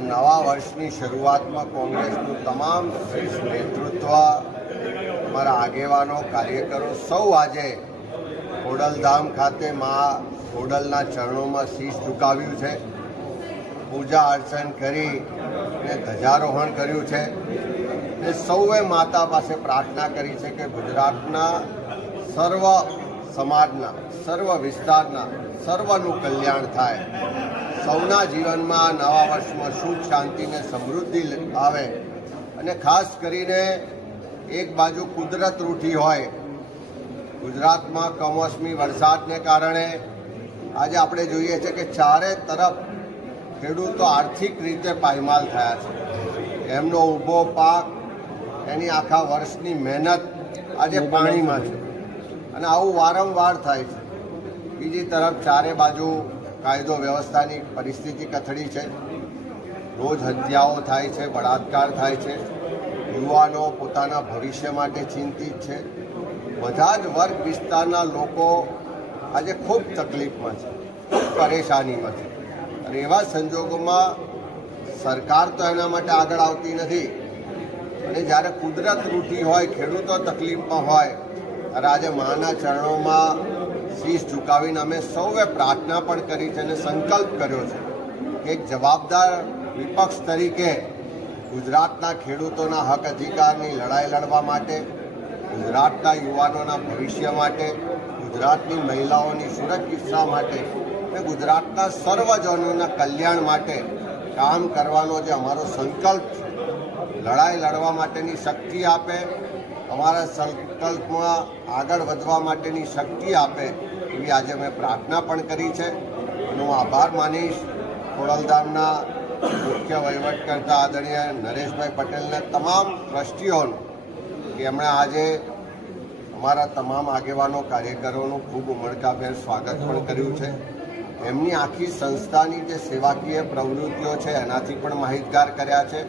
નવા વર્ષની શરૂઆતમાં કોંગ્રેસનું તમામ શ્રેષ્ઠ નેતૃત્વ, અમારા આગેવાનો, કાર્યકરો સૌ આજે ખોડલધામ ખાતે મા ખોડલના ચરણોમાં શીશ ઝુકાવ્યું છે, પૂજા અર્ચન કરી અને ધ્વજારોહણ કર્યું છે અને સૌએ માતા પાસે પ્રાર્થના કરી છે કે ગુજરાતના સર્વ સમાજના, સર્વ વિસ્તારના, સર્વનું કલ્યાણ થાય, સૌના જીવનમાં નવા વર્ષમાં સુખ, શાંતિ અને સમૃદ્ધિ આવે અને ખાસ કરીને એક બાજુ કુદરત રૂઠી હોય, ગુજરાતમાં કમોસમી વરસાદને કારણે આજે આપણે જોઈએ છે કે ચારે તરફ ખેડૂતો આર્થિક રીતે પાયમાલ થયા છે, એમનો ઊભો પાક, એની આખા વર્ષની મહેનત આજે પાણીમાં છે અને આવું વારંવાર થાય છે. બીજી તરફ ચારે બાજુ કાયદો વ્યવસ્થાની પરિસ્થિતિ કથળી છે, રોજ હત્યાઓ થાય છે, બળાત્કાર થાય છે, યુવાનો પોતાના ભવિષ્ય માટે ચિંતિત છે, બધા જ વર્ગ વિસ્તારના લોકો આજે ખૂબ તકલીફમાં છે, ખૂબ પરેશાનીમાં છે અને એવા સંજોગોમાં સરકાર તો એના માટે આગળ આવતી નથી અને જ્યારે કુદરત રૂઠી હોય, ખેડૂતો તકલીફમાં હોય ત્યારે આજે માના ચરણોમાં શીશ ઝુકાવીને અમે સૌએ પ્રાર્થના પણ કરી છે અને સંકલ્પ કર્યો છે કે એક જવાબદાર વિપક્ષ તરીકે ગુજરાતના ખેડૂતોના હક અધિકારની લડાઈ લડવા માટે, ગુજરાતના યુવાનોના ભવિષ્ય માટે, ગુજરાતની મહિલાઓની સુરક્ષા માટે અને ગુજરાતના સર્વજનોના કલ્યાણ માટે કામ કરવાનો જે અમારો સંકલ્પ છે, લડાઈ લડવા માટેની શક્તિ આપે, અમારા સંકલ્પમાં આગળ વધવા માટેની શક્તિ આપે એવી આજે મેં પ્રાર્થના પણ કરી છે. અને હું આભાર માનીશ ખોડલધામના મુખ્ય વહીવટકર્તા આદરણીય નરેશભાઈ પટેલના તમામ ટ્રસ્ટીઓનું કે એમણે આજે અમારા તમામ આગેવાનો, કાર્યકરોનું ખૂબ ઉમળકાભેર સ્વાગત પણ કર્યું છે. એમની આખી સંસ્થાની જે સેવાકીય પ્રવૃત્તિઓ છે એનાથી પણ માહિતગાર કર્યા છે.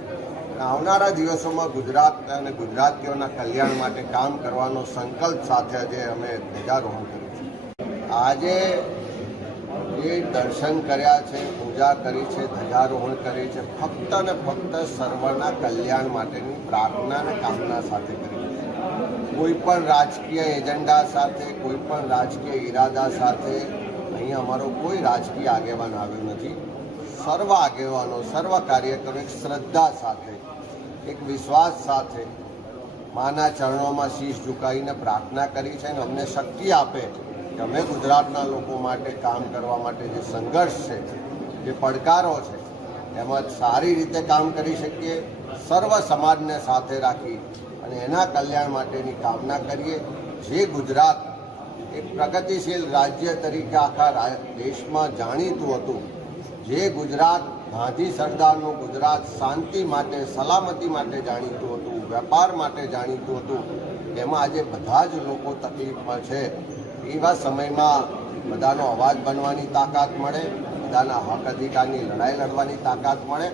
આવનારા દિવસોમાં ગુજરાત અને ગુજરાતીઓના કલ્યાણ માટે કામ કરવાનો સંકલ્પ સાથે આજે અમે ધ્વજારોહણ કર્યું છે. આજે જે દર્શન કર્યા છે, પૂજા કરી છે, ધ્વજારોહણ કરી છે, ફક્ત ને ફક્ત સર્વના કલ્યાણ માટેની પ્રાર્થના અને કામના સાથે કરી છે. કોઈ પણ રાજકીય એજન્ડા સાથે, કોઈ પણ રાજકીય ઈરાદા સાથે અહીંયા અમારો કોઈ રાજકીય આગેવાન આવ્યો નથી. સર્વ આગેવાનો, સર્વ કાર્યકરો એક શ્રદ્ધા સાથે, એક વિશ્વાસ સાથે માના ચરણોમાં શીશ ઝુકાવીને પ્રાર્થના કરી છે અને અમને શક્તિ આપે કે અમે ગુજરાતના લોકો માટે કામ કરવા માટે જે સંઘર્ષ છે, જે પડકારો છે, એમાં સારી રીતે કામ કરી શકીએ, સર્વ સમાજને સાથે રાખી અને એના કલ્યાણ માટેની કામના કરીએ. જે ગુજરાત એક પ્રગતિશીલ રાજ્ય તરીકે આખા દેશમાં જાણીતું હતું, જે ગુજરાત ગાંધી સરદારનું ગુજરાત શાંતિ માટે, સલામતી માટે જાણીતું હતું, વેપાર માટે જાણીતું હતું, એમાં આજે બધા જ લોકો તકલીફમાં છે. એવા સમયમાં બધાનો અવાજ બનવાની તાકાત મળે, બધાના હક અધિકારની લડાઈ લડવાની તાકાત મળે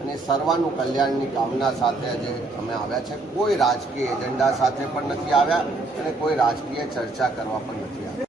અને સર્વનું કલ્યાણની કામના સાથે આજે અમે આવ્યા છે. કોઈ રાજકીય એજન્ડા સાથે પણ નથી આવ્યા અને કોઈ રાજકીય ચર્ચા કરવા પણ નથી આવ્યા.